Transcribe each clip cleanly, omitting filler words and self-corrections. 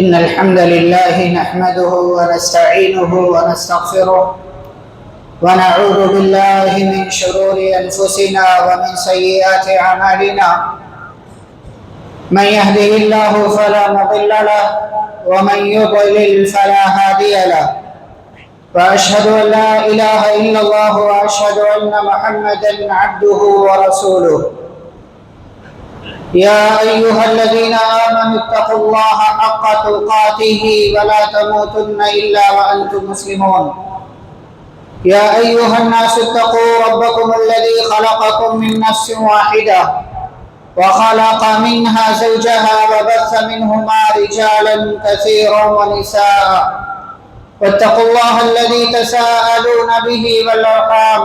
إن الحمد لله نحمده ونستعينه ونستغفره ونعوذ بالله من شرور أنفسنا ومن سيئات أعمالنا. من يهده الله فلا مضل له ومن يضلل فلا هادي له. وأشهد أن لا إله إلا الله وأشهد أن محمدا عبده ورسوله. يا أيها الذين آمنوا اتقوا الله حق تقاته ولا تموتن إلا وأنتم مسلمون. يا أيها الناس اتقوا ربكم الذي خلقكم من نفس واحدة وخلق منها زوجها وبث منهما رجالا كثيرا ونساء. واتقوا الله الذي تساءلون به والأرحام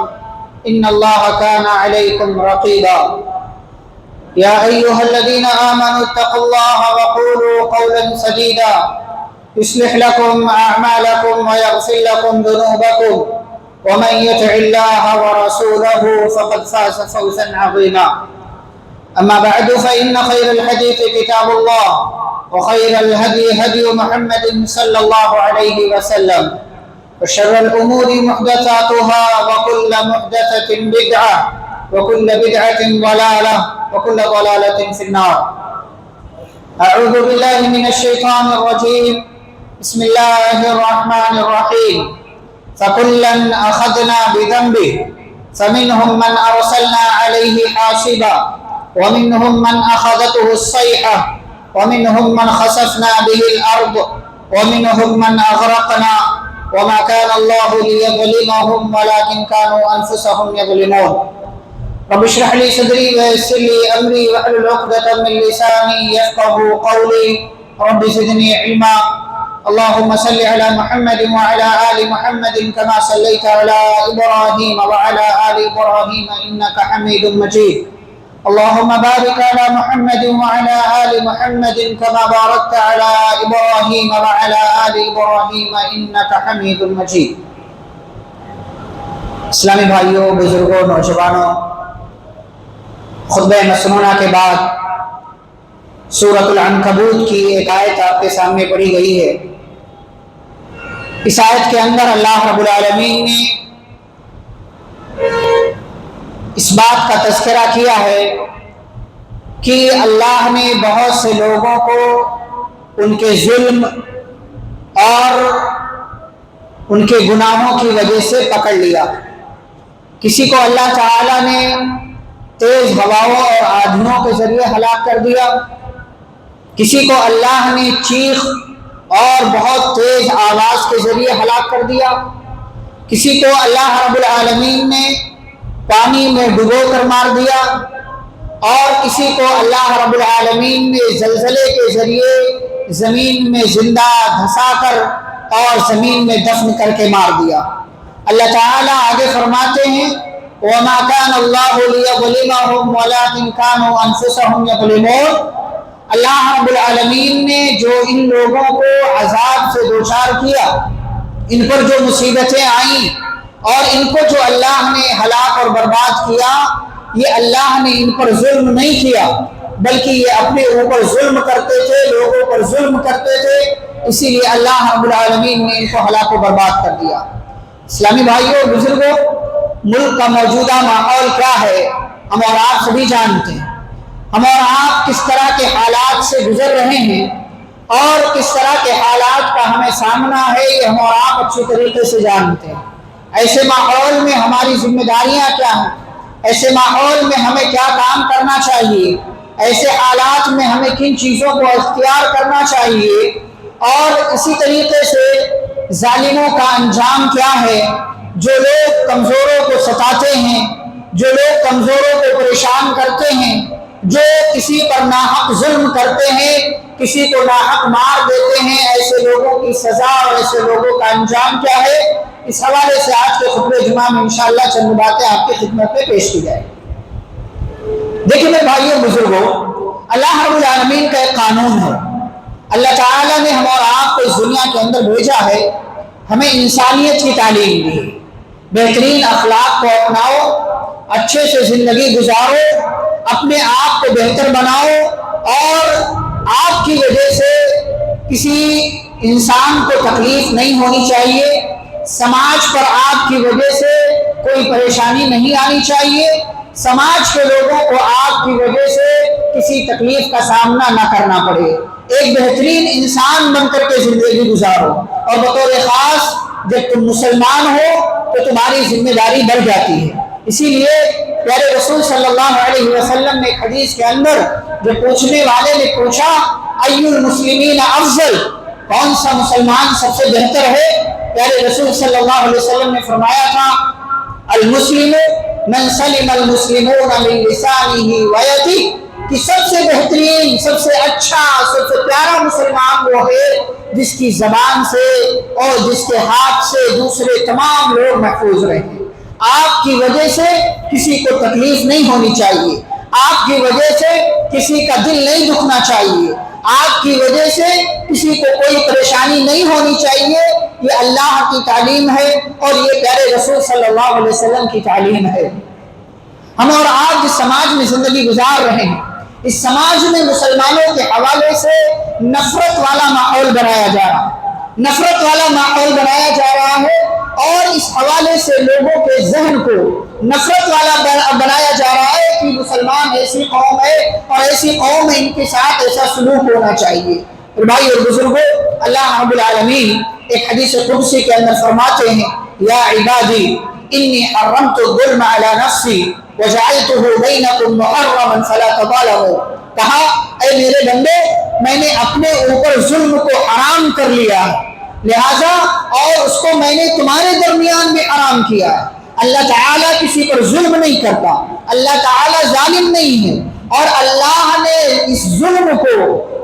إن الله كان عليكم رقيبا. يا أيها الذين آمنوا اتقوا الله وقولوا قولا سديدا يصلح لكم أعمالكم ويغفر لكم ذنوبكم ومن يطع الله ورسوله فقد فاز فوزا عظيما. أما بعد فإن خير الحديث كتاب الله وخير الهدي هدي محمد صلى الله عليه وسلم وشر الأمور محدثاتها وكل محدثة بدعة وكل بدعة ضلالة وكل ضلالة في النار. أعوذ بالله من الشيطان الرجيم. بسم الله الرحمن الرحيم. فكلا أخذنا بذنبه فمنهم من أرسلنا عليه حاصبا ومنهم من أخذته الصيحة ومنهم من خسفنا به الأرض ومنهم من أغرقنا وما كان الله ليظلمهم ولكن كانوا أنفسهم يظلمون. رب اشرح لي صدري ويسر لي امري واحلل عقدة من لساني يفقهوا قولي رب زدني علما. اللهم صل على محمد وعلى آل محمد كما صليت على إبراهيم وعلى آل إبراهيم إنك حميد مجيد. اللهم بارك على محمد وعلى آل محمد كما باركت على إبراهيم وعلى آل إبراهيم إنك حميد مجيد. اسلامی بھائیوں، بزرگوں، نوجوانوں، خطبہ مسنونہ کے بعد سورۃ العنکبوت کی ایک آیت آپ کے سامنے پڑھی گئی ہے. اس آیت کے اندر اللہ رب العالمین نے اس بات کا تذکرہ کیا ہے کہ اللہ نے بہت سے لوگوں کو ان کے ظلم اور ان کے گناہوں کی وجہ سے پکڑ لیا. کسی کو اللہ تعالی نے تیز ہواؤں اور آندھیوں کے ذریعے ہلاک کر دیا. کسی کو اللہ نے چیخ اور بہت تیز آواز کے ذریعے ہلاک کر دیا. کسی کو اللہ رب العالمین نے پانی میں ڈبو کر مار دیا اور کسی کو اللہ رب العالمین نے زلزلے کے ذریعے زمین میں زندہ دھسا کر اور زمین میں دفن کر کے مار دیا. اللہ تعالیٰ آگے فرماتے ہیں وَمَا كَانَ اللَّهُ لِيَظْلِمَهُمْ وَلَكِنْ كَانُوا أَنفُسَهُمْ يَظْلِمُونَ. اللہ رب العالمین نے جو ان لوگوں کو عذاب سے دوچار کیا، ان پر جو مصیبتیں آئیں اور ان کو جو اللہ نے ہلاک اور برباد کیا، یہ اللہ نے ان پر ظلم نہیں کیا بلکہ یہ اپنے اوپر ظلم کرتے تھے، لوگوں پر ظلم کرتے تھے، اسی لیے اللہ رب العالمین نے ان کو ہلاک و برباد کر دیا. اسلامی بھائیوں، بزرگوں، ملک کا موجودہ ماحول کیا ہے ہم اور آپ سبھی جانتے ہیں. ہم اور آپ کس طرح کے حالات سے گزر رہے ہیں اور کس طرح کے حالات کا ہمیں سامنا ہے، یہ ہم اور آپ اچھی طریقے سے جانتے ہیں. ایسے ماحول میں ہماری ذمہ داریاں کیا ہیں، ایسے ماحول میں ہمیں کیا کام کرنا چاہیے، ایسے حالات میں ہمیں کن چیزوں کو اختیار کرنا چاہیے، اور اسی طریقے سے ظالموں کا انجام کیا ہے. جو لوگ کمزوروں کو ستاتے ہیں، جو لوگ کمزوروں کو پریشان کرتے ہیں، جو کسی پر ناحق ظلم کرتے ہیں، کسی کو ناحق مار دیتے ہیں، ایسے لوگوں کی سزا اور ایسے لوگوں کا انجام کیا ہے، اس حوالے سے آج کے خطبہ جمعہ میں انشاءاللہ چند باتیں آپ کی خدمت میں پیش کی جائیں. دیکھیں میرے بھائیوں، بزرگوں، اللہ رب العالمین کا ایک قانون ہے. اللہ تعالیٰ نے ہم اور آپ کو اس دنیا کے اندر بھیجا ہے، ہمیں انسانیت کی تعلیم دی. بہترین اخلاق کو اپناؤ، اچھے سے زندگی گزارو، اپنے آپ کو بہتر بناؤ اور آپ کی وجہ سے کسی انسان کو تکلیف نہیں ہونی چاہیے، سماج پر آپ کی وجہ سے کوئی پریشانی نہیں آنی چاہیے، سماج کے لوگوں کو آپ کی وجہ سے کسی تکلیف کا سامنا نہ کرنا پڑے۔ ایک بہترین انسان بن کر کے زندگی گزارو، اور بطور خاص جب تم مسلمان ہو تو تمہاری ذمہ داری بڑھ جاتی ہے۔ اسی لیے پیارے رسول صلی اللہ علیہ وسلم نے ایک حدیث کے اندر جو پوچھنے والے نے پوچھا ای المسلمین افضل، کون سا مسلمان سب سے بہتر ہے، پیارے رسول صلی اللہ علیہ وسلم نے فرمایا تھا المسلم من سلم المسلمون من لسانه ویدہ، کہ سب سے بہترین، سب سے اچھا، سب سے پیارا مسلمان وہ ہے جس کی زبان سے اور جس کے ہاتھ سے دوسرے تمام لوگ محفوظ رہیں۔ آپ کی وجہ سے کسی کو تکلیف نہیں ہونی چاہیے، آپ کی وجہ سے کسی کا دل نہیں دکھنا چاہیے، آپ کی وجہ سے کسی کو کوئی پریشانی نہیں ہونی چاہیے۔ یہ اللہ کی تعلیم ہے اور یہ پیارے رسول صلی اللہ علیہ وسلم کی تعلیم ہے۔ ہم اور آپ جس سماج میں زندگی گزار رہے ہیں، اس سماج میں مسلمانوں کے حوالے سے نفرت والا ماحول بنایا جا رہا ہے، نفرت والا ماحول بنایا جا رہا ہے، اور اس حوالے سے لوگوں کے ذہن کو نفرت والا بنایا جا رہا ہے کہ مسلمان ایسی قوم ہے اور ایسی قوم ہے، ان کے ساتھ ایسا سلوک ہونا چاہیے۔ اور بھائی اور بزرگوں، اللہ رب العالمین ایک حدیث قدسی کے اندر فرماتے ہیں یا عبادی انی حرمت الظلم علی نفسی وجعلته بینکم محرما فلا تظالموا، کہا اے میرے بندے، میں نے اپنے اوپر ظلم کو حرام کر لیا ہے، لہذا اور اس کو میں نے تمہارے درمیان میں حرام کیا ہے۔ اللہ تعالیٰ کسی پر ظلم نہیں کرتا، اللہ تعالیٰ ظالم نہیں ہے، اور اللہ نے اس ظلم کو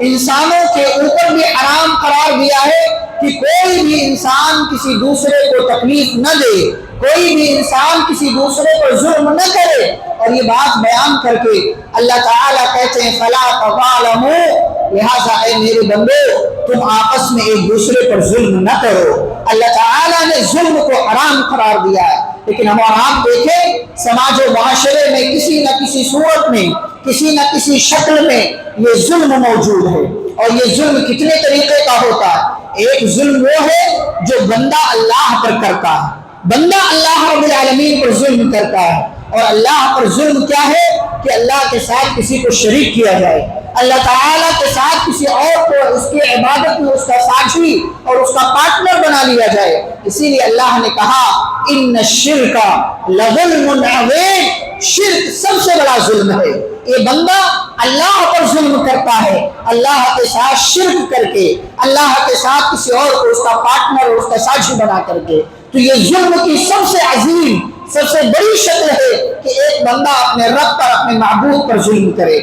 انسانوں کے اوپر بھی حرام قرار دیا ہے کہ کوئی بھی انسان کسی دوسرے کو تکلیف نہ دے، کوئی بھی انسان کسی دوسرے پر ظلم نہ کرے۔ اور یہ بات بیان کر کے اللہ تعالیٰ کہتے ہیں فلا تظالموا، لہذا اے میرے بندو تم آپس میں ایک دوسرے پر ظلم نہ کرو۔ اللہ تعالیٰ نے ظلم کو حرام قرار دیا ہے، لیکن ہم اور آپ دیکھیں سماج و معاشرے میں کسی نہ کسی صورت میں، کسی نہ کسی شکل میں یہ ظلم موجود ہے۔ اور یہ ظلم کتنے طریقے کا ہوتا ہے؟ ایک ظلم وہ ہے جو بندہ اللہ پر کرتا ہے، بندہ اللہ رب العالمین پر ظلم کرتا ہے، اور اللہ پر ظلم کیا ہے کہ اللہ کے ساتھ کسی کو شریک کیا جائے، اللہ تعالیٰ کے ساتھ کسی اور کو اس کی عبادت میں اس کا ساتھی اور اس کا پارٹنر بنا لیا جائے۔ اسی لیے اللہ نے کہا ان الشرک لظلم عظیم، شرک سب سے بڑا ظلم ہے۔ یہ بندہ اللہ پر ظلم کرتا ہے، اللہ کے ساتھ شرک کر کے، اللہ کے ساتھ کسی اور کو اس کا پارٹنر اور اس کا ساتھی بنا کر کے۔ تو یہ ظلم کی سب سے عظیم، سب سے بڑی شکل ہے کہ ایک بندہ اپنے رب پر، اپنے معبود پر ظلم کرے۔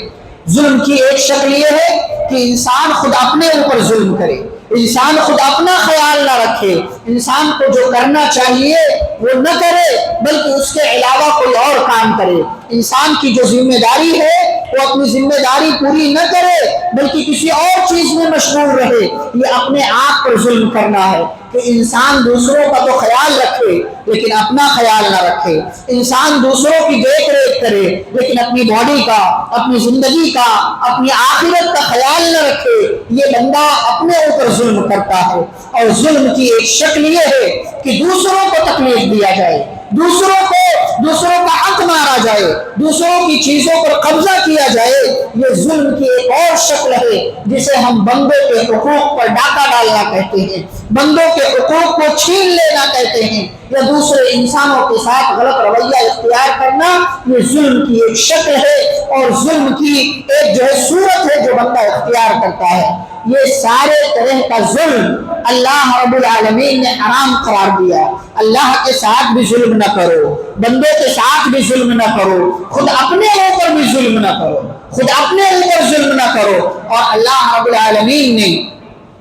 ظلم کی ایک شکل یہ ہے کہ انسان خود اپنے اوپر ظلم کرے، انسان خود اپنا خیال نہ رکھے، انسان کو جو کرنا چاہیے وہ نہ کرے بلکہ اس کے علاوہ کوئی اور کام کرے۔ انسان کی جو ذمہ داری ہے وہ اپنی ذمہ داری پوری نہ کرے بلکہ کسی اور چیز میں مشغول رہے۔ یہ اپنے آپ پر ظلم کرنا ہے کہ انسان دوسروں کا تو خیال رکھے لیکن اپنا خیال نہ رکھے، انسان دوسروں کی دیکھ ریکھ کرے لیکن اپنی باڈی کا، اپنی زندگی کا، اپنی آخرت کا خیال نہ رکھے۔ یہ بندہ اپنے اوپر ظلم کرتا ہے۔ اور ظلم کی ایک شکل یہ ہے کہ دوسروں کو تکلیف دیا جائے، دوسروں کا حق مارا جائے، دوسروں کی چیزوں پر قبضہ کیا جائے۔ یہ ظلم کی ایک اور شکل ہے جسے ہم بندوں کے حقوق پر ڈاکہ ڈالنا کہتے ہیں، بندوں کے حقوق کو چھین لینا کہتے ہیں، یا دوسرے انسانوں کے ساتھ غلط رویہ اختیار کرنا۔ یہ ظلم کی ایک شکل ہے اور ظلم کی ایک جو ہے صورت ہے جو بندہ اختیار کرتا ہے۔ یہ سارے طرح کا ظلم اللہ رب العالمین نے حرام قرار دیا۔ اللہ کے ساتھ بھی ظلم نہ کرو، بندوں کے ساتھ بھی ظلم نہ کرو، خود اپنے اوپر بھی ظلم نہ کرو، خود اپنے اوپر ظلم نہ کرو۔ اور اللہ رب العالمین نے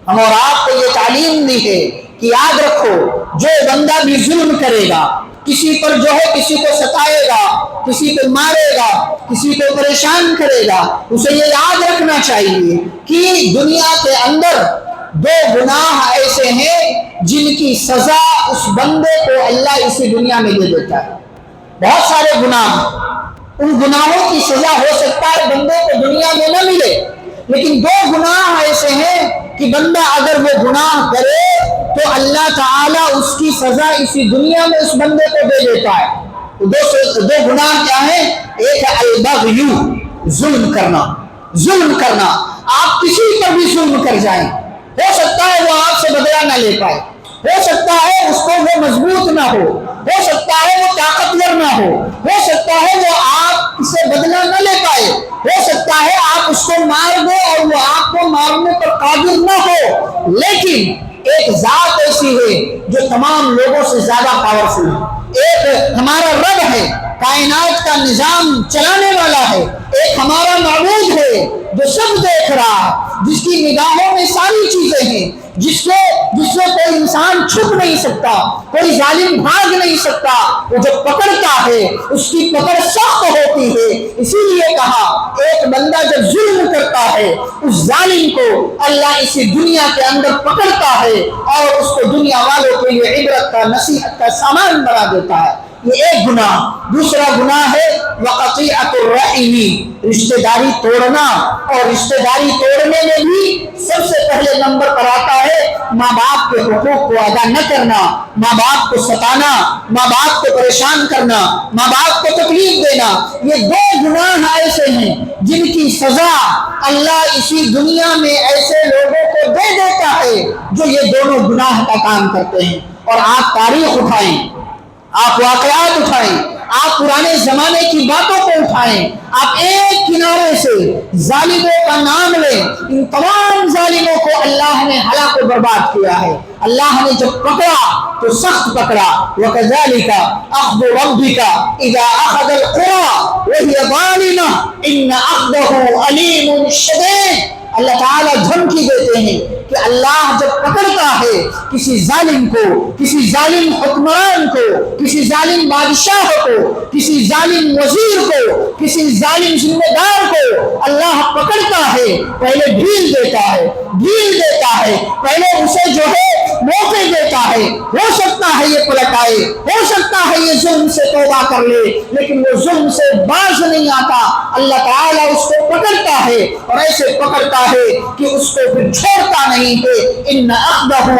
ہم اور آپ کو یہ تعلیم دی ہے کہ یاد رکھو جو بندہ بھی ظلم کرے گا، کسی پر جو ہے کسی کو ستائے گا، کسی کو مارے گا، کسی کو پریشان کرے گا، اسے یہ یاد رکھنا چاہیے کہ دنیا کے اندر دو گناہ ایسے ہیں جن کی سزا اس بندے کو اللہ اسی دنیا میں دے دیتا ہے۔ بہت سارے گناہ، ان گناہوں کی سزا ہو سکتا ہے بندے کو دنیا میں نہ ملے، لیکن دو گناہ ایسے ہیں کہ بندہ اگر وہ گناہ کرے تو اللہ تعالیٰ اس کی سزا اسی دنیا میں اس بندے کو دے دیتا ہے۔ دو گناہ کیا ہیں؟ ایک ہے البغی، ظلم کرنا۔ ظلم کرنا، آپ کسی پر بھی ظلم کر جائیں، ہو سکتا ہے وہ آپ سے بدلہ نہ لے پائے، ہو سکتا ہے اس کو وہ مضبوط نہ ہو سکتا ہے وہ طاقتور نہ ہو سکتا ہے وہ آپ سے بدلہ نہ لے پائے، ہو سکتا ہے آپ اس کو مار دو اور وہ آپ کو مارنے پر قادر نہ ہو، لیکن ایک ذات ایسی ہے جو تمام لوگوں سے زیادہ پاورفل ہے۔ ایک ہمارا رب ہے، کائنات کا نظام چلانے والا ہے، ایک ہمارا معبود ہے جو سب دیکھ رہا ہے، جس کی نگاہوں میں ساری چیزیں ہیں، جس سے کوئی انسان چھپ نہیں سکتا، کوئی ظالم بھاگ نہیں سکتا، وہ جو پکڑتا ہے اس کی پکڑ سخت ہوتی ہے۔ اسی لیے کہا ایک بندہ جب ظلم کرتا ہے اس ظالم کو اللہ اسی دنیا کے اندر پکڑتا ہے اور اس کو دنیا والوں کے لیے عبرت کا، نصیحت کا سامان بنا دیتا ہے۔ یہ ایک گناہ۔ دوسرا گناہ ہے وقطیعۃ الرحم، رشتہ داری توڑنا، اور رشتہ داری توڑنے میں بھی سب سے پہلے نمبر پر آتا ہے ماں باپ کے حقوق کو ادا نہ کرنا، ماں باپ کو ستانا، ماں باپ کو پریشان کرنا، ماں باپ کو تکلیف دینا۔ یہ دو گناہ ایسے ہیں جن کی سزا اللہ اسی دنیا میں ایسے لوگوں کو دے دیتا ہے جو یہ دونوں گناہ کا کام کرتے ہیں۔ اور آپ تاریخ اٹھائیں، آپ واقعات اٹھائیں، آپ پرانے زمانے کی باتوں کو اٹھائیں، آپ ایک کنارے سے ظالموں کا نام لیں، ان تمام ظالموں کو اللہ نے ہلاک و برباد کیا ہے۔ اللہ نے جب پکڑا تو سخت پکڑا، وَكَذَلِكَ أَخْذُ رَبِّكَ إِذَا أَخَذَ الْقُرَىٰ وَهِيَ ظَالِمَةٌ إِنَّ أَخْذَهُ أَلِيمٌ شَدِيدٌ۔ اللہ تعالیٰ دھمکی دیتے ہیں کہ اللہ جب پکڑتا ہے کسی ظالم کو، کسی ظالم حکمران کو، کسی ظالم بادشاہ کو، کسی ظالم وزیر کو، کسی ظالم ذمہ دار کو اللہ پکڑتا ہے، پہلے ڈھیل دیتا ہے، پہلے اسے جو ہے موقع دیتا ہے۔ ہو سکتا ہے یہ پلٹ آئے، ہو سکتا ہے یہ ظلم سے توبہ کر لے، لیکن وہ ظلم سے باز نہیں آتا۔ اللہ تعالیٰ اس کو پکڑتا ہے اور ایسے پکڑتا ہے کہ اس کو پھر چھوڑتا نہیں ہے۔ ان اخذہ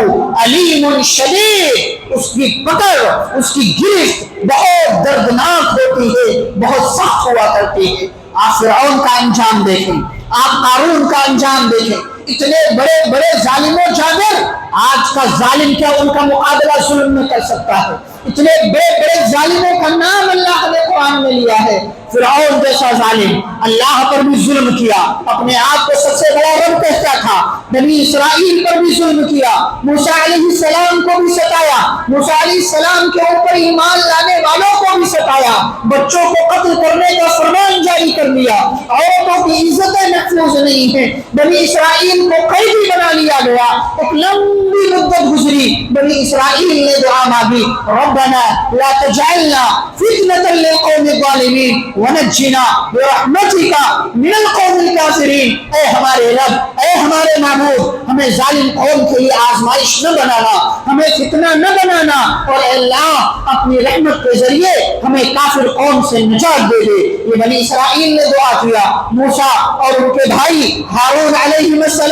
علیم شدید، اس کی پکڑ، اس کی گرفت بہت دردناک ہوتی ہے، بہت سخت ہوا کرتی ہے۔ آپ فرعون کا انجام دیکھیں، آپ قارون کا انجام دیکھیں، اتنے بڑے بڑے ظالم و جابر، آج کا ظالم کیا ان کا مقابلہ ظلم میں کر سکتا ہے؟ اتنے بڑے بڑے ظالموں کا نام اللہ نے قرآن میں لیا ہے۔ فرعون جیسا ظالم اللہ پر بھی ظلم کیا، اپنے آپ کو سب سے بڑا رب کہتا تھا، بنی اسرائیل پر بھی ظلم کیا، موسیٰ علیہ السلام کو بھی ستایا، موسیٰ علیہ السلام کے اوپر ایمان لانے والوں کو بھی ستایا، بچوں کو قتل کرنے کا فرمان جاری کر دیا، عورتوں کی عزتیں محفوظ نہیں ہیں، بنی اسرائیل کو قیدی بنا لیا گیا، ایک لمبی مدت گزری، بنی اسرائیل نے دعا مانگی، ربنا لا تجعلنا فتنة للقوم الظالمین ونجنا برحمتک من القوم الکافرین۔ اے ہمارے رب، اے ہمارے معبود، ہمیں ظالم قوم کے لیے آزمائش نہ بنانا، ہمیں فتنہ نہ بنانا، اور اے اللہ اپنی رحمت کے ذریعے ہمیں کافر قوم سے نجات دے دے۔ یہ بنی اسرائیل نے دعا کیا۔ موسیٰ اور ان کے بھائی ہارون علیہ السلام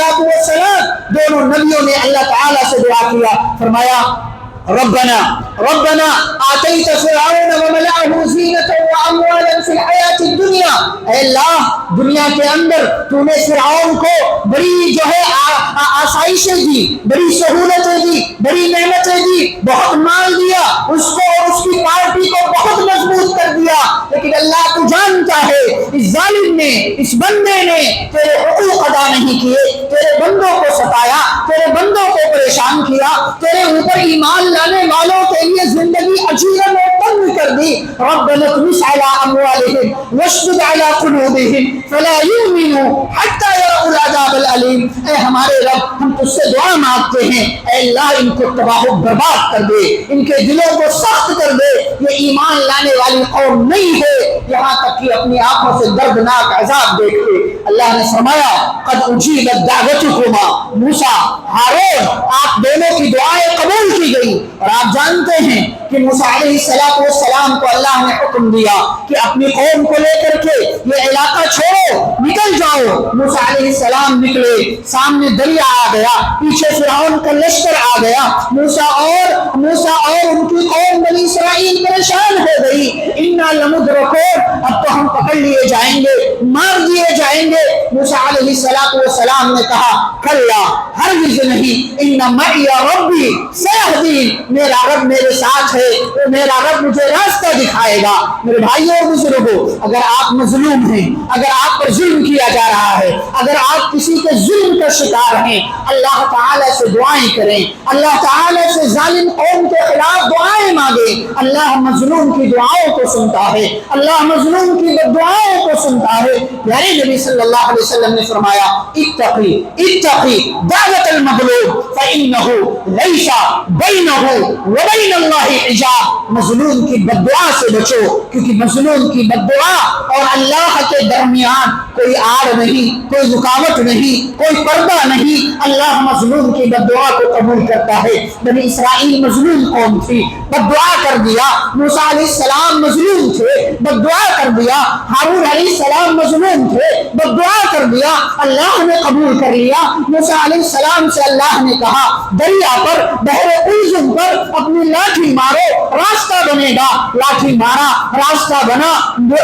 دونوں نبیوں نے اللہ تعالیٰ سے دعا کیا، فرمایا ربنا آتیت فرعون وملأه زینة واموالا فی الحیاة الدنیا، اے اللہ دنیا کے اندر تو نے فرعون کو بڑی جو ہے آسائشیں دی، بڑی سہولتیں دی، بڑی نعمتیں دی، بہت مال دیا، اس کو اور اس کی پارٹی کو بہت مضبوط کر دیا، لیکن اللہ تو جانتا ہے اس ظالم نے، اس بندے نے تیرے حقوق ادا نہیں کیے، تیرے بندوں کو ستایا، تیرے بندوں کو پریشان کیا، تیرے اوپر ایمان لانے والوں کے لیے زندگی اجیرن و تنگ کر دی۔ ربنا اطمس على اموالهم واشدد على قلوبهم فلا يؤمنوا حتى يروا العذاب الالم۔ اے ہمارے رب، ہم تجھ سے دعا مانگتے ہیں، اے اللہ ان کو تباہ و برباد کر دے، ان کے دلوں کو سخت کر دے، یہ ایمان لانے والی قوم نہیں ہے، یہاں تک کہ اپنی آنکھوں سے دردناک عذاب دیکھتے۔ اللہ نے فرمایا قد اجیبت دعوتکما، موسیٰ، ہارون، آپ دونوں کی دعائیں قبول کی گئی، اور آپ جانتے ہیں کہ موسیٰ علیہ السلام کو اللہ نے حکم دیا کہ اپنی قوم کو لے کر کے یہ علاقہ چھوڑو، نکل جاؤ۔ موسیٰ علیہ السلام نکلے، سامنے دریا آ گیا، پیچھے فرعون کا لشکر آ گیا، موسیٰ اور ان کی قوم بنی اسرائیل پریشان ہو گئی۔ انا لمدرکون، اب تو ہم پکڑ لیے جائیں گے، مار دیے جائیں گے۔ موسیٰ علیہ السلام نے کہا کلا، ہرگز نہیں، ان معی ربی سیہدین، میرا رب میرے ساتھ ہے، میرا رب مجھے راستہ دکھائے گا۔ میرے بھائیوں اور بزرگوں، اگر آپ مظلوم ہیں، اگر آپ پر ظلم کیا جا رہا ہے، اگر آپ کسی کے ظلم کا شکار ہیں، اللہ تعالیٰ سے دعائیں کریں، اللہ تعالیٰ سے ظالم قوم کے خلاف دعائیں مانگیں۔ اللہ مظلوم کی دعاؤں کو سنتا ہے، اللہ مظلوم کی دعاؤں کو سنتا ہے۔ پیارے نبی صلی اللہ علیہ وسلم نے فرمایا اتقی دعوت المظلوم فإنه ليس بينه وبين الله حجاب، مظلوم کی بد دعا سے بچو، کیونکہ مظلوم کی بد دعا اور اللہ کے درمیان کوئی آڑ نہیں، کوئی رکاوٹ نہیں، کوئی پردہ نہیں۔ اللہ مظلوم کی بد دعا کو قبول کرتا ہے۔ بنی اسرائیل مظلوم قوم تھی، بد دعا کر دیا۔ موسیٰ علیہ السلام مظلوم تھے، بد دعا کر دیا۔ ہارون علیہ السلام مظلوم تھے، بد دعا کر دیا، اللہ نے قبول کر لیا۔ موسیٰ علیہ السلام سے اللہ نے کہا دریا پر، بحر قلزم پر اپنی لاٹھی مارو، راستہ بنے گا۔ لاٹھی مارا، راستہ بنا،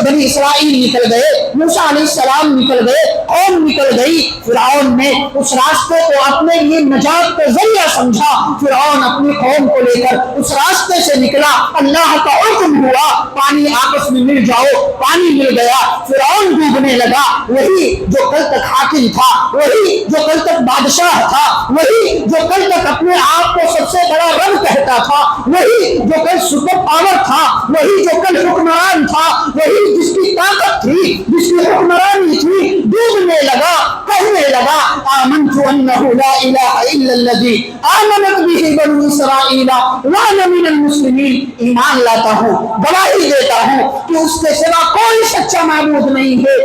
بنی اسرائیل نکل گئے، موسیٰ علیہ السلام نکل گئے، قوم نکل گئی۔ فرعون نے اس راستے کو اپنے لیے نجات کا ذریعہ سمجھا، فرعون اپنی قوم کو لے کر اس راستے سے نکلا۔ اللہ کا حکم ہوا پانی آپس میں مل جاؤ، پانی مل گیا، فرعون ڈوبنے لگا۔ وہی جو کل تک حاکم تھا، وہی جو کل تک بادشاہ تھا، وہی جو کل تک اپنے آپ کو سب سے بڑا رب کہتا تھا، وہی جو کل سپر پاور تھا، وہی جو کل حکمران تھا، وہی جس کی طاقت تھی، جس کی حکمرانی تھی، ڈوبنے لگا، کہنے لگا آمنت انہ لا الہ الا الذی آمنت بہ بنو اسرائیل وانا من المسلمین، ایمان لاتا ہوں، گواہی دیتا ہوں کہ اس کے سوا کوئی سچا معبود نہیں ہے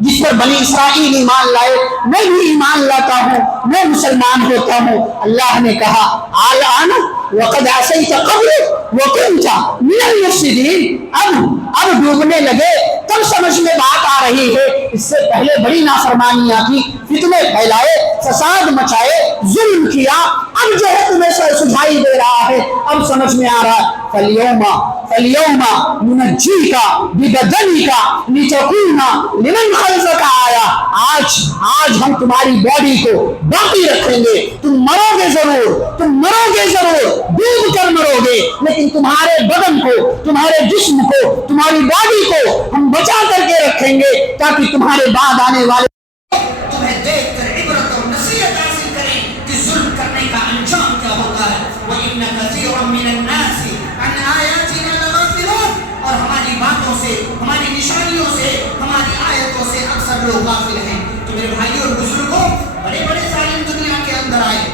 جس پر بنی اسرائیل ایمان لائے، میں بھی ایمان لاتا ہوں، میں مسلمان ہوتا ہوں۔ اللہ نے کہا الآن وقد عصیت قبل وکنت من المفسدین، اب ڈوبنے لگے تب سمجھ میں بات آ رہی ہے، اس سے پہلے بڑی نافرمانیاں کی، فتنے پھیلائے، فساد مچائے، ظلم کیا، اب جو ہے تمہیں سجھائی دے رہا ہے، اب سمجھ میں آ رہا ہے۔ فَالْيَوْمَ نُنَجِّيكَ بِبَدَنِكَ لِتَكُونَ لِمَنْ خَلْفَكَ آیَةً، آج ہم تمہاری باڈی کو باقی رکھیں گے، تم مرو گے ضرور، ڈوب کر مرو گے، لیکن تمہارے بدن کو، تمہارے جسم کو، تمہاری باڈی کو ہم بچا کر کے رکھیں گے تاکہ تمہارے بعد آنے والے تمہیں دیکھ کر عبرت اور نصیحت حاصل کریں کہ ظلم کرنے کا انجام کیا ہوتا ہے۔ وَإِنَّ كَثِيرًا مِّنَ النَّاسِ عَنْ آيَاتِنَا لَغَافِلُونَ، اور ہماری باتوں سے، ہماری نشانیوں سے، ہماری آیتوں سے اکثر لوگ غافل ہیں۔ تو میرے بھائیوں اور بزرگوں، بڑے بڑے ظالم دنیا کے اندر آئے،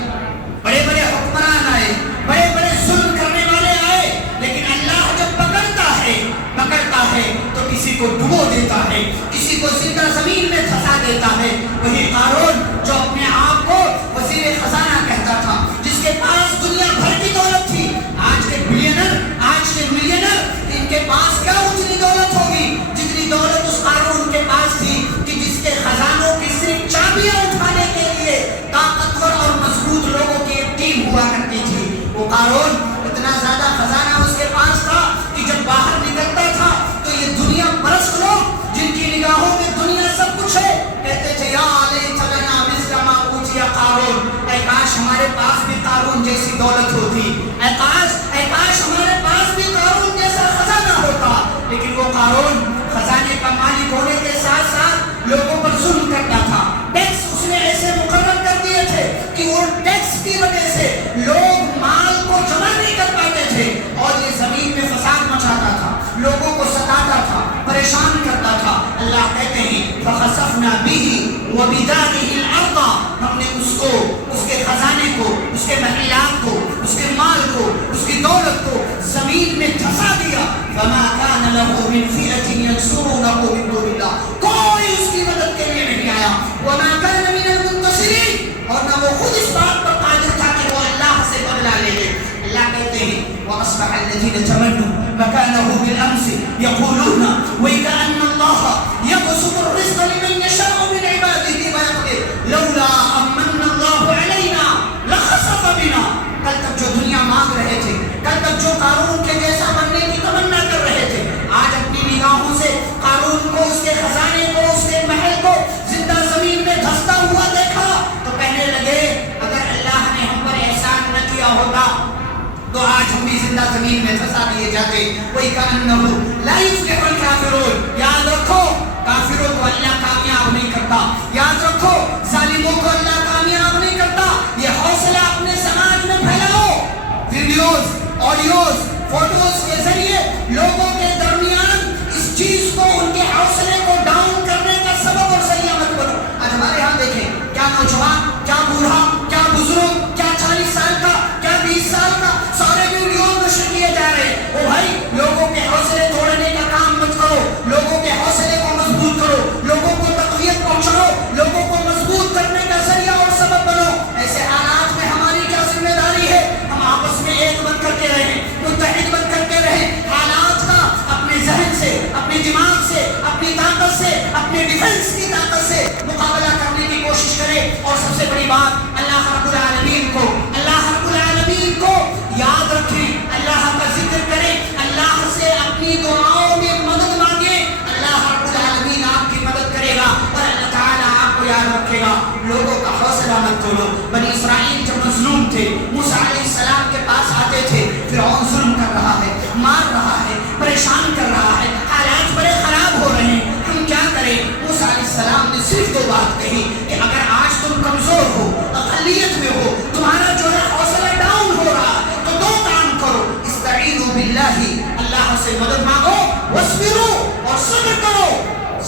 بڑے بڑے حکمران آئے، بڑے بڑے ظلم کرنے والے آئے، لیکن اللہ جب پکڑتا ہے تو کسی کو ڈبو دیتا ہے، کسی کو زندہ زمین میں پھنسا دیتا ہے۔ وہی قارون جو اپنے آپ کو وزیر خزانہ کہتا تھا، جس کے پاس دنیا بھر کی دولت تھی، آج کے بلینر، آج کے ملینر، ان کے پاس کیا اتنی دولت ہوگی جتنی دولت اس قارون کے پاس تھی، کہ جس کے خزانوں کی صرف چابیاں اٹھانے کے لیے طاقتور اور مضبوط لوگوں کی ایک ٹیم ہوا کرتی تھی۔ وہ قارون اتنا زیادہ خزانہ اس کے پاس تھا کہ جب باہر نکلتا تھا تو یہ دنیا پرست لوگ، جن کی نگاہوں میں دنیا سب کچھ ہے، کہتے تھے یا لیت لنا مثل ما اوتی قارون، اے کاش ہمارے پاس بھی قارون جیسی دولت ہوتی، اے کاش ہمارے پاس بھی قارون جیسا خزانہ ہوتا۔ لیکن وہ قارون خزانے کا مالک ہونے کے ساتھ ساتھ لوگوں پر ظلم کرتا تھا۔ ٹیکس اس نے ایسے مقرر کر دیے تھے کہ وہ ٹیکس کی وجہ سے لوگ مال کو جمع نہیں کر پاتے تھے، اور یہ زمین میں فساد مچاتا تھا، لوگوں کو ستاتا تھا، پریشان کرتا تھا۔ اللہ کہتے ہیں فَخَسَفْنَا بِهِ وَبِدَارِهِ الْأَرْضَ، ہم نے اس کو، اس کے خزانے کو، اس کے محلات کو، اس کے مال کو، اس کی دولت کو زمین میں دھسا دیا۔ فَمَا كَانَ لَهُ مِنْ فِئَةٍ يَنْصُرُونَهُ مِنْ دُونِ اللَّهِ، کوئی اس کی مدد کے لیے نہیں آیا۔ وَمَا كَانَ مِنَ الْمُنتَصِرِينَ، اور نہ وہ خود اس بات پر قادر تھا کہ وہ اللہ سے بدلہ لے لے۔ اللہ کہتے ہیں وَأَصْبَحَ الذين تمنوا مكانه بالأمس يقولون وكأن الله يبسط الرزق لمن يشاء من عباده ويقدر لولا أمن الله علينا لخسف بنا. کل تک جو دنیا مانگ رہے تھے، کل تک جو قارون کے جیسا بننے کی تمنا کر رہے تھے، آج اپنی نگاہوں سے قارون کو، اس کے خزانے کو، اس کے محل کو زندہ زمین میں دھستا ہوا دیکھا تو کہنے لگے اگر اللہ نے ہم پر احسان نہ کیا ہوتا تو آج ہم بھی زندہ زمین میں دھسا دیے جاتے. وہی کأنه لا يفلح الكافرون. یاد رکھو کافروں کو اللہ کامیاب نہیں کرتا، یاد رکھو ظالموں کو اللہ کامیاب نہیں کرتا. یہ حوصلہ اپنے سماج میں پھیلاؤ، ویڈیوز، آڈیوز، فوٹوز کے ذریعے لوگوں کے درمیان اس چیز کو، ان کے حوصلے کو ڈاؤن کرنے کا سبب اور ذریعہ مت بنو. آج ہمارے ہاں دیکھیں کیا نوجوان، کیا بوڑھا، کیا بزرگ، کیا 40 سال کا، کیا 20 سال کا، سارے ویڈیوز نشر کیے جا رہے ہیں. او بھائی لوگوں کے حوصلے توڑنے کا کام مت کرو، لوگوں کے حوصلے کو مضبوط کرو، لوگوں کو تقویت پہنچاؤ، لوگوں کو مضبوط کرنے کا ذریعہ اور سبب بنو. ایسے حالات میں ہماری کیا ذمہ داری ہے؟ ہم آپس میں ایک بن کر کے رہیں، متحد بن کر کے رہیں. حالات کا اپنے ذہن سے، اپنے دماغ سے، اپنی طاقت سے، اپنے ڈیفنس کی طاقت سے مقابلہ کرنے کی کوشش کریں. اور سب سے بڑی بات، اللہ رب العالمین کو، اللہ رب العالمین کو یاد رکھیں، اللہ کا ذکر کریں، اللہ سے اپنی دعاؤں میں مدد مانگیں. اللہ رب العالمین آپ کی مدد کرے گا اور اللہ تعالیٰ آپ کو یاد رکھے گا. لوگوں کا حوصلہ مت توڑو. بنی اسرائیل جب مظلوم تھے، موسیٰ علیہ السلام کے پاس آتے تھے، فرعون ظلم کر رہا ہے، مار رہا ہے، پریشان کر رہا ہے، حالات بڑے خراب ہو رہے ہیں، ہم کیا کریں؟ موسیٰ علیہ السلام نے صرف 2 بات کہی کہ اگر آج تم کمزور ہو، اقلیت میں ہو، تمہارا جو ہے حوصلہ ڈاؤن ہو رہا ہے، تو 2 کام کرو. استعینوا باللہ، اللہ سے مدد مانگو، واصبروا، اور صبر کرو،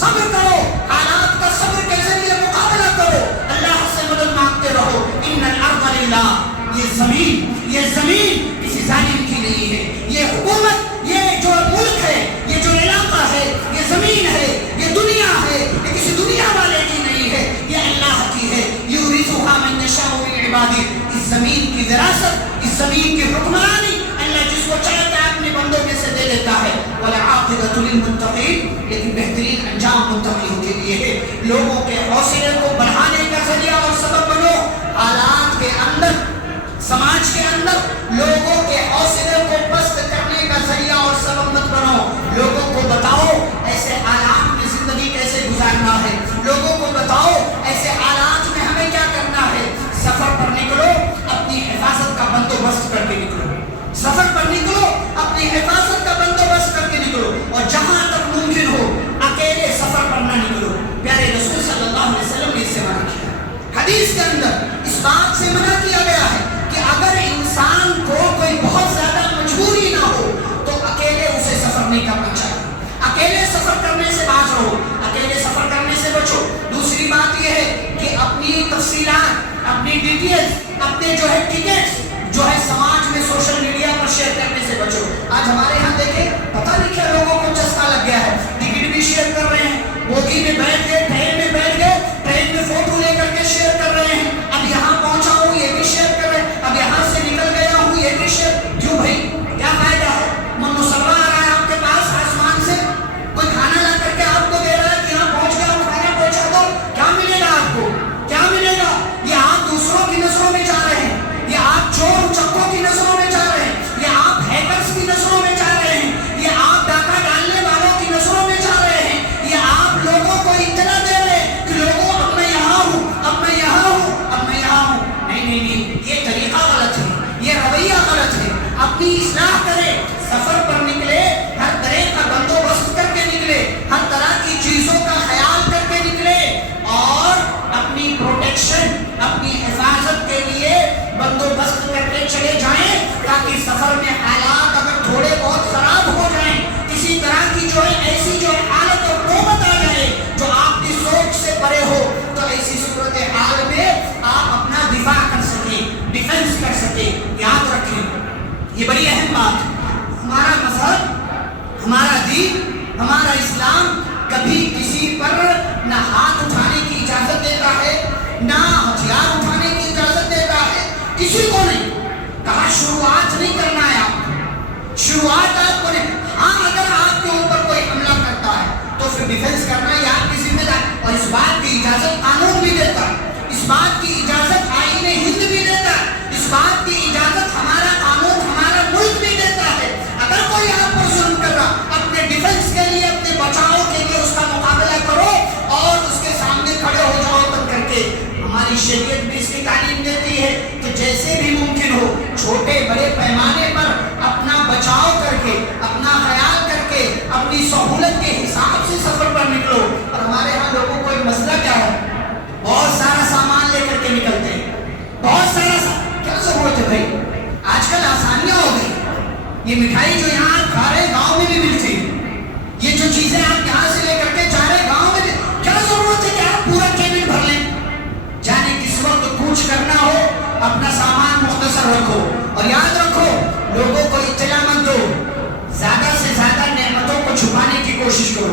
صبر کرو، حالات کا صبر کے ذریعے مقابلہ کرو، اللہ سے مدد مانگتے رہو. ان الارض للہ، یہ زمین کسی ظالم کی نہیں ہے، یہ حکومت، یہ جو ملک ہے، یہ جو علاقہ ہے، یہ زمین ہے، یہ دنیا ہے، یہ کسی دنیا والے کی نہیں ہے، یہ اللہ کی ہے. یورثها من یشاء من عباده. اس زمین کی وراثت، اس زمین کی حکمرانی اللہ جس کو چاہتا ہے اپنے بندوں میں سے دے دیتا ہے. والعاقبۃ للمتقین، لیکن بہترین انجام متقیوں کے لیے ہے. لوگوں کے حوصلے کو بڑھانے کا ذریعہ اور سبب بنو. حالات کے اندر، سماج کے اندر لوگوں کے حوصلے کو پست کرنے کا ذریعہ اور سبب مت بنو. لوگوں کو بتاؤ ایسے حالات میں زندگی کیسے گزارنا ہے، لوگوں کو بتاؤ ایسے حالات میں ہمیں کیا کرنا ہے. سفر پر نکلو، اپنی حفاظت کا بندوبست کر کے نکلو. سفر پر نکلو، اپنی حفاظت کا بندوبست کر کے نکلو. اور جہاں تک ممکن ہو اکیلے سفر پر نہ نکلو. پیارے رسول صلی اللہ علیہ وسلم نے اس سے منع کیا. حدیث کے اندر اس بات سے منع کیا گیا ہے کہ اگر انسان کو کوئی بہت زیادہ مجبوری نہ ہو تو اکیلے اسے سفر نہیں کرنا چاہیے. اکیلے سفر کرنے سے باز رہو، اکیلے سفر کرنے سے بچو. دوسری بات یہ ہے کہ اپنی تفصیلات، اپنی ڈیٹیلز، اپنے جو ہے ٹکٹس جو ہے سماج میں سوشل میڈیا پر شیئر کرنے سے بچو. آج ہمارے ہاں دیکھیں پتہ نہیں کیا لوگوں کو چسکا لگ گیا ہے، ٹکٹ بھی شیئر کر رہے ہیں، بوگی میں بیٹھ گئے، ٹرین میں بیٹھ گئے، ٹرین میں فوٹو لے کر کے شیئر کر رہے ہیں. اب یہاں پہنچا ہوں یہ بھی شیئر کر رہے ہیں، اب یہاں سے نکل گیا ہوں یہ بھی شیئر. کیوں بھائی، کیا فائدہ ہے؟ مسلمان آ رہا ہے آپ کے پاس آسمان سے، کوئی کھانا لا کر کے آپ کو دے رہا ہے کہ یہاں پہنچ گیا ہوں، کھانا پہنچا دو. کیا ملے گا آپ کو؟ کیا ملے گا؟ یہ آپ دوسروں کی نظروں میں جا رہے ہیں، یہ آپ چور چکوں کی نظروں میں جا رہے ہیں، یہ آپ ہیکرز کی نظروں میں جا رہے ہیں، یہ آپ ڈاکہ ڈالنے والوں کی نظروں میں جا رہے ہیں، یہ آپ لوگوں کو اطلاع دے رہے ہیں کہ لوگوں اب میں یہاں ہوں، اب میں یہاں ہوں، اب میں یہاں ہوں. نہیں، یہ طریقہ غلط ہے، یہ رویہ غلط ہے. اپنی اصلاح کرے، سفر پر نکلے، ہر طرح کا بندوبست کر کے نکلے، ہر طرح کی چیزوں کا خیال کر کے نکلے، اور اپنی پروٹیکشن، اپنی حفاظت کے لیے بندوبست کر کے چلے جائیں تاکہ سفر میں حالات اگر تھوڑے بہت خراب ہو جائیں، کسی طرح کی جو ہے ایسی جو حالت اور نوبت آ جائے جو آپ کی سوچ سے پرے ہو، تو ایسی صورتحال میں آپ اپنا دفاع کر سکیں، ڈیفنس کر سکیں. یاد رکھیں یہ بڑی اہم بات ہے. ہمارا مذہب، ہمارا دین، ہمارا اسلام کبھی کسی پر نہ ہاتھ اٹھانے کی اجازت دیتا ہے، نہ ہتھیار اٹھانے کی اجازت دیتا ہے، کسی کو نہیں. کہا شروعات نہیں کرنا ہے آپ کو، شروعات آپ کو نہیں. ہاں اگر آپ کے اوپر کوئی حملہ کرتا ہے تو پھر ڈیفینس کرنا یہ آپ کی ذمہ داری. اور اس بات کی اجازت قانون بھی دیتا ہے, اس بات کی اجازت آئین ہند بھی دیتا ہے, اس بات کی اجازت ہمارا قانون ہمارا ملک بھی دیتا ہے. اگر کوئی آپ پر ظلم کر رہا, اپنے ڈیفینس کے لیے, اپنے بچاؤ کے لیے اس کا مقابلہ کرو اور اس کے سامنے کھڑے ہو جاؤ بن کر کے. ہماری شریعت بھی اس کی تعلیم دیتی ہے کہ جیسے بھی ممکن ہو چھوٹے بڑے پیمانے پر اپنا بچاؤ کر کے, اپنا خیال کر کے, اپنی سہولت کے حساب سے سفر پر نکلو. اور ہمارے ہاں لوگوں کو ایک مسئلہ کیا ہے, بہت سارا سامان لے کر کے نکلتے ہیں, بہت سارا کیا ضرورت ہے بھائی, آج کل آسانیاں ہو گئی. یہ مٹھائی جو یہاں آپ کھا رہے گاؤں میں بھی ملتی, یہ جو چیزیں آپ یہاں سے لے کر کے جا رہے گاؤں میں بھی, کیا ضرورت ہے کہ آپ پورا کیبن بھر لیں. جانے کس وقت کوچ کرنا ہو اپنا سامان مختصر رکھو اور یاد رکھو لوگوں کو اطلاع مت دو. زیادہ سے زیادہ نعمتوں کو چھپانے کی کوشش کرو,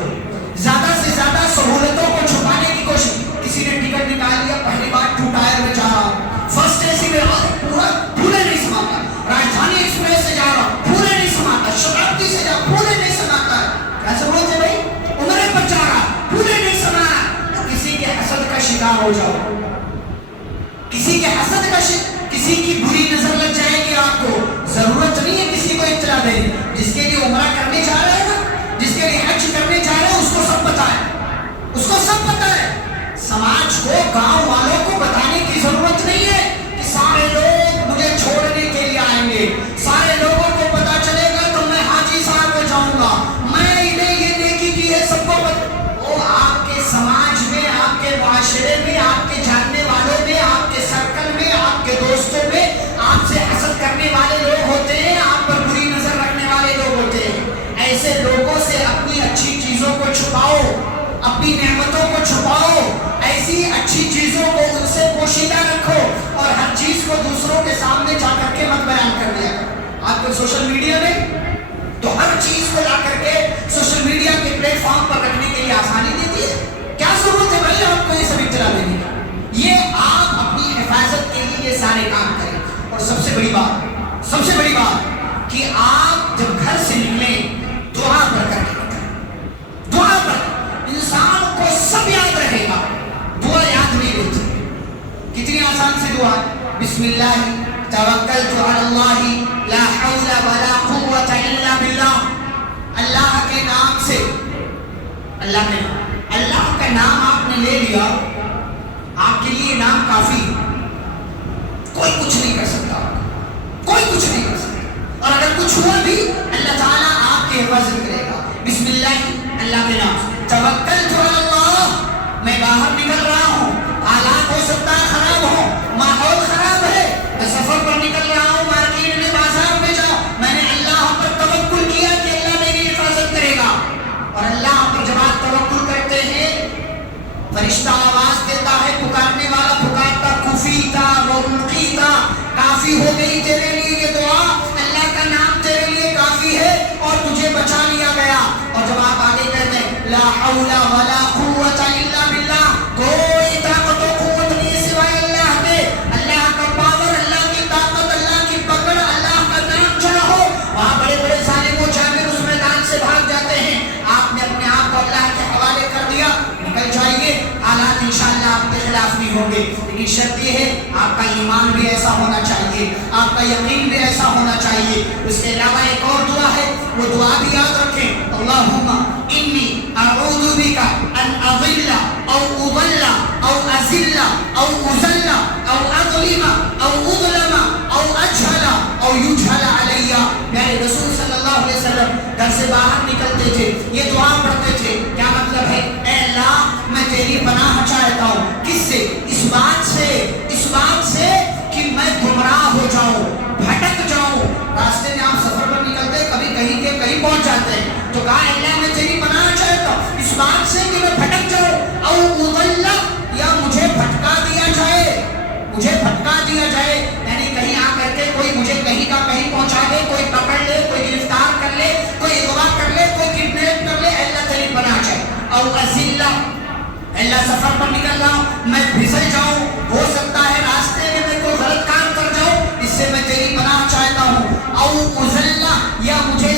زیادہ سے زیادہ سہولتوں کو چھپانے کی کوشش. کسی نے ٹکٹ نکال لیا, پہلی بار 2 ٹائر میں جا رہا ہوں, فرسٹ اے سی میں پورا پھولے نہیں سماتا, راجدھانی ایکسپریس سے جا رہا ہوں پھولے نہیں سماتا, شتابدی سے جا پھولے نہیں سماتا. کیا ضرورت ہے بھائی, عمرے پر جا رہا پھولے نہیں سمانا. کسی کے حسد کا شکار ہو جاؤ, کسی کے حسد کا کسی کی بری نظر لگ جائے گی آپ کو. ضرورت نہیں ہے کسی کو اطلاع دینے. جس کے لیے عمرہ کرنے جا رہے ہیں نا, جس کے لیے حج کرنے جا رہے ہیں, اس کو سب پتا ہے, اس کو سب پتا ہے. سماج کو, گاؤں والوں کو بتانے کی ضرورت نہیں ہے کہ سارے لوگ مجھے چھوڑنے کے لیے آئیں گے, سارے لوگوں کو پتا چلے گا تو میں حاجی صاحب کو جاؤں گا, میں انہیں یہ نیکی کی ہے سب کو وہ آپ کے سماج میں, آپ کے معاشرے میں, آپ کے جاننے والوں میں, آپ کے سرکل میں, آپ کے دوستوں میں آپ سے حسد کرنے والے لوگ ہوتے ہیں, آپ پر بری نظر رکھنے والے لوگ ہوتے ہیں. ایسے لوگوں سے اپنی اچھی چیزوں کو چھپاؤ, اپنی نعمتوں کو چھپاؤ, ایسی اچھی چیزوں کو ان سے پوشیدہ رکھو اور ہر چیز کو دوسروں کے سامنے جا کر کے مت بیان کر دیا. آپ کو سوشل میڈیا میں تو ہر چیز کو لا کر کے سوشل میڈیا کے پلیٹ فارم پر رکھنے کے لیے آسانی دیتی ہے. کیا ضرورت ہے بھائی آپ کو یہ سب اطلاع دینے کی؟ یہ آپ اپنی حفاظت کے لیے یہ سارے کام کریں. اور سب سے بڑی بات کہ آپ جب گھر سے نکلیں دعا پڑھ کر کے نکلیں. دعا پڑھ, انسان کو سب یاد رہے گا, دعا یاد نہیں رہتی. کتنی آسان سی دعا, بسم اللہ توکلت علی اللہ لا حول ولا قوت الا باللہ. اللہ کے نام سے, اللہ کا نام آپ نے لے لیا, آپ کے لیے نام کافی. کوئی کچھ نہیں کر سکتا, کوئی کچھ نہیں کر سکتا. اور اگر کچھ ہوا بھی اللہ تعالیٰ آپ کی حفاظت کرے گا. بسم اللہ, اللہ کے نام. توکلت علی اللہ, میں باہر نکل رہا ہوں, حالات ہو سکتا ہے خراب ہو, ماحول خراب ہے, میں سفر پر نکل رہا ہوں, مارکیٹ میں, بازار میں جاؤ, میں نے اللہ پر توکل کیا کہ اللہ میری حفاظت کرے گا. اور اللہ پر جب آپ توکل کرتے ہیں, فرشتہ آواز دیتا ہے, پکارنے والا پکارتا, کفی تھا, منقی تھا, کافی ہو گئی تیرے لیے یہ دعا, اللہ کا نام تیرے لیے کافی ہے اور تجھے بچا لیا گیا. اور جب آپ آگے کہتے ہیں لا حول ولا قوت الا باللہ, کوئی طاقت و قوت نہیں سوائے اللہ کے, اللہ کا پاور, اللہ کی طاقت, اللہ کی پکڑ, اللہ کا نام چاہو, وہاں بڑے بڑے ظالم و جابر اس میدان سے بھاگ جاتے ہیں. آپ نے اپنے آپ کو اللہ کے حوالے کر دیا, نکل جائیے, حالات انشاءاللہ آپ کے خلاف نہیں ہوں گے. لیکن شرط یہ ہے آپ کا ایمان بھی ایسا ہونا چاہیے, آپ کا یقین بھی ایسا ہونا چاہیے. اس کے علاوہ ایک اور دعا ہے, وہ دعا بھی یاد رکھیں, اللہم انی اعوذ بک ان اضل او اضل او ازل او ازل او اظلم او اظلم او اجہل او یجہل علی. میرے رسول صلی اللہ علیہ وسلم گھر سے باہر نکلتے تھے, یہ دعا پڑھتے تھے. کیا مطلب ہے, اے اللہ میں تیری پناہ چاہتا ہوں. کس سے؟ اس بات سے کہ میں گمراہ ہو جاؤں, بھٹک جاؤں. راستے میں آپ سفر پر نکلتے, کبھی کہیں کے کہیں پہنچ جاتے ہیں, تو کہا اللہ میں تیری پناہ چاہتا ہوں اس بات سے کہ میں بھٹک جاؤں, او اضل, یا مجھے بھٹکا دیا جائے, یعنی کہیں آ کر کے کوئی مجھے کہیں کا کہیں پہنچا دے, کوئی پکڑ لے, کوئی گرفتار کر لے, کوئی اغوا کر لے, کوئی کڈنیپ کر لے, اللہ تیری پناہ چاہے. او ازل, اللہ سفر پر نکل رہا ہوں, میں پھسل جاؤں, ہو سکتا ہے راستے میں کوئی غلط کام کر جاؤں, اس سے میں تیری پناہ چاہتا ہوں. او ازل, یا مجھے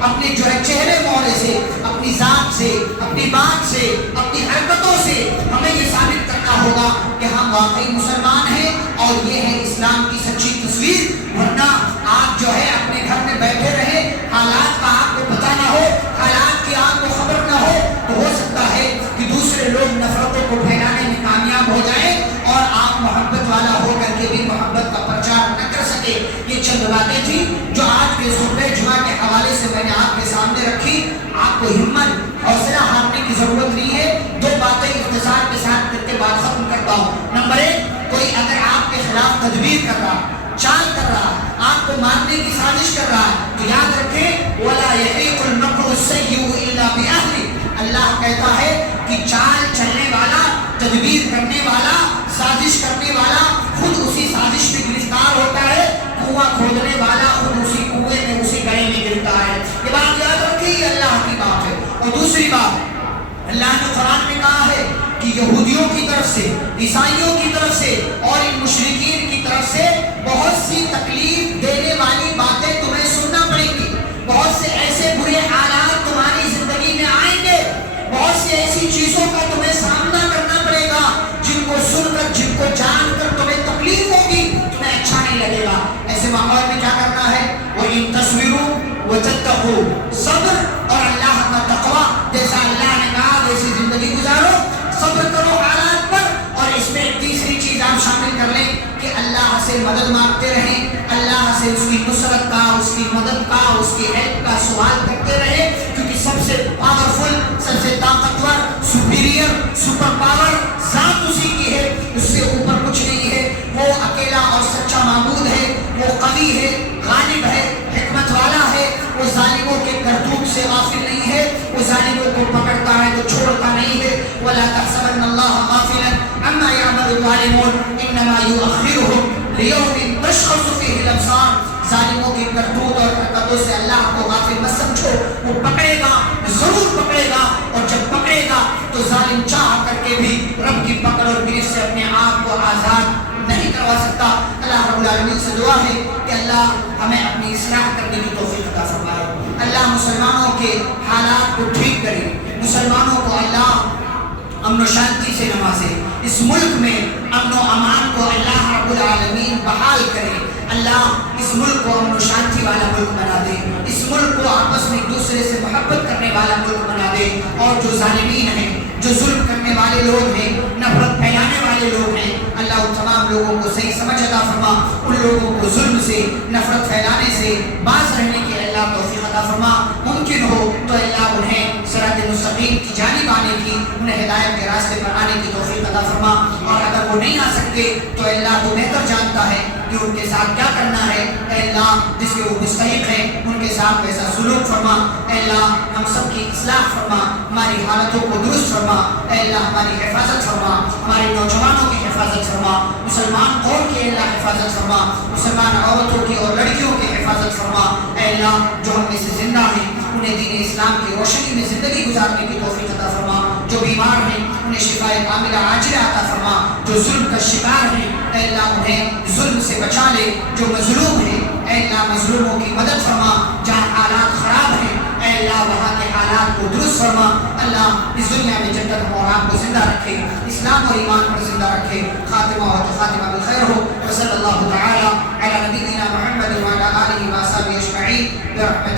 اپنے جو ہے چہرے مورے سے، اپنی ذات سے، اپنی بات سے، اپنی حرکتوں سے ہمیں یہ ثابت کرنا ہوگا کہ ہم واقعی مسلمان ہیں اور یہ ہے اسلام کی سچی تصویر. ورنہ آپ جو ہے اپنے گھر میں بیٹھے رہے، حالات کا آپ کو پتہ نہ ہو، حالات کی آپ کو خبر نہ ہو، تو ہو سکتا ہے کہ دوسرے لوگ نفرتوں کو پھیلانے میں کامیاب ہو جائیں اور آپ محبت والا ہو کر کے بھی محبت کا پرچار نہ کر سکے. یہ چند باتیں تھیں جو آج کے خطبہ جمعہ کے حوالے سے میں نے آپ کے سامنے رکھی. آپ کو ہمت حوصلہ ہارنے کی ضرورت نہیں ہے. 2 باتیں اختصار کے ساتھ کر کے بات ختم کرتا ہوں. نمبر 1، کوئی اگر آپ کے خلاف تدبیر کر رہا، چال کر رہا، آپ کو مارنے کی سازش کر رہا ہے، تو یاد رکھیں وَلَا يَحِيقُ الْمَكْرُ السَّيِّئُ إِلَّا بِأَهْلِهِ. اللہ کہتا ہے کہ چال چلنے والا، تدبیر کرنے والا، سازش کرنے والا خود اسی سازش میں گرفتار ہوتا ہے. کنواں کھودنے والا خود اسی کنویں میں، اسی گڑھے میں گرتا ہے. یہ بات یاد رکھیں، یہ اللہ کی بات ہے. اور دوسری بات، اللہ نے قرآن میں کہا ہے کہ یہودیوں کی طرف سے، عیسائیوں کی طرف سے اور ان مشرکین کی طرف سے بہت سی تکلیف دینے والی باتیں تمہیں سننا پڑیں گی. بہت سے ایسے برے حالات تمہاری زندگی میں آئیں گے، بہت سی ایسی چیزوں کا تمہیں سامنا کرنا پڑے گا جن کو سن کر، جن کو جان کر تمہیں تکلیف ہوگی، تمہیں اچھا نہیں لگے گا. ایسے ماحول میں کیا کرنا ہے؟ وَإِن تَصْبِرُوا وَتَتَّقُوا، صبر اور اللہ کا تقویٰ. جیسا اللہ نے کہا ویسی زندگی گزارو، صبر کرو حالات پر. اور اس میں ایک تیسری چیز آپ شامل کر لیں کہ اللہ سے مدد مانگتے رہیں، اللہ سے اس کی نصرت کا، اس کی مدد کا، اس کی ہیلپ کا سوال کرتے رہے. کیونکہ سب سے پاورفل، سب سے طاقتور، سپیریئر، سپر پاور ذات اسی کی ہے، اس سے اوپر کچھ نہیں ہے. وہ اکیلا اور سچا معبود ہے، وہ قوی ہے، غالب ہے، حکمت والا ہے. وہ ظالموں کے کرتوت سے غافل نہیں ہے، وہ ظالموں کو پکڑتا ہے تو چھوڑتا نہیں ہے. وَلَا تَحْسَبَنَّ اللَّهَ غَافِلًا عَمَّا يَعْمَلُ الظَّالِمُونَ إِنَّمَا يُؤَخِّرُهُمْ لِيَوْمٍ تَشْخَصُ فِيهِ الْأَبْصَارُ. ظالموں کی کرتوت اور حرکتوں سے اللہ کو غافل مت سمجھو. وہ پکڑے گا، ضرور پکڑے گا. اور جب پکڑے گا تو ظالم چاہ کر کے بھی رب کی پکڑ اور گرفت سے اپنے آپ کو آزاد نہیں کروا سکتا. اللہ رب العالمین سے دعا ہے کہ اللہ ہمیں اپنی اصلاح کرنے کی توفیق عطا فرمائے. اللہ مسلمانوں کے حالات کو ٹھیک کرے، مسلمانوں کو اللہ امن و شانتی سے نوازے. اس ملک میں امن و امان کو اللہ رب العالمین بحال کرے. اللہ اس ملک کو امن و شانتی والا ملک بنا دے. اس ملک کو آپس میں ایک دوسرے سے محبت کرنے والا ملک بنا دے. اور جو ظالمین ہیں، جو ظلم کرنے والے لوگ ہیں، نفرت پھیلانے والے لوگ ہیں، اللہ ان تمام لوگوں کو صحیح سمجھ عطا فرما. ان لوگوں کو ظلم سے، نفرت پھیلانے سے باز رہنے کی اللہ توفیق عطا فرما. ممکن ہو تو اللہ انہیں صراط مستقیم کی جانب آنے کی، انہیں ہدایت کے راستے پر آنے کی توفیق عطا فرما. اور اگر وہ نہیں آ سکتے تو اللہ تو بہتر جانتا ہے کہ ان کے ساتھ کیا کرنا ہے. اے اللہ جس کے وہ مستحق ہیں ان کے ساتھ ویسا سلوک فرما. اے اللہ ہم سب کی اصلاح فرما، ہماری حالتوں کو درست فرما. اے اللہ ہماری حفاظت فرما، ہمارے نوجوانوں کی حفاظت فرما، مسلمان قوم کی اللہ حفاظت فرما، مسلمان عورتوں کی اور لڑکیوں کی حفاظت فرما. اے اللہ جو ہم میں سے زندہ ہیں انہیں دین اسلام کی روشنی میں زندگی گزارنے کی توفیق عطا فرما. جو بیمار ہیں انہیں شفاء کاملہ عاجلہ عطا فرما. جو ظلم کا شکار ہیں اے اللہ انہیں ظلم سے بچا لے. جو مظلوم ہیں اے اللہ مظلوموں کی مدد فرما. جہاں حالات خراب ہیں اے اللہ وہاں کے حالات کو درست فرما. اللہ اس دنیا میں جب تک ہم اور آپ کو زندہ رکھے، اسلام اور ایمان پر زندہ رکھے. خاتمہ ہو تو خاتمہ بالخیر ہو. وصلی اللہ تعالی علی نبینا محمد وعلی آلہ وصحبہ اجمعین برحمتہ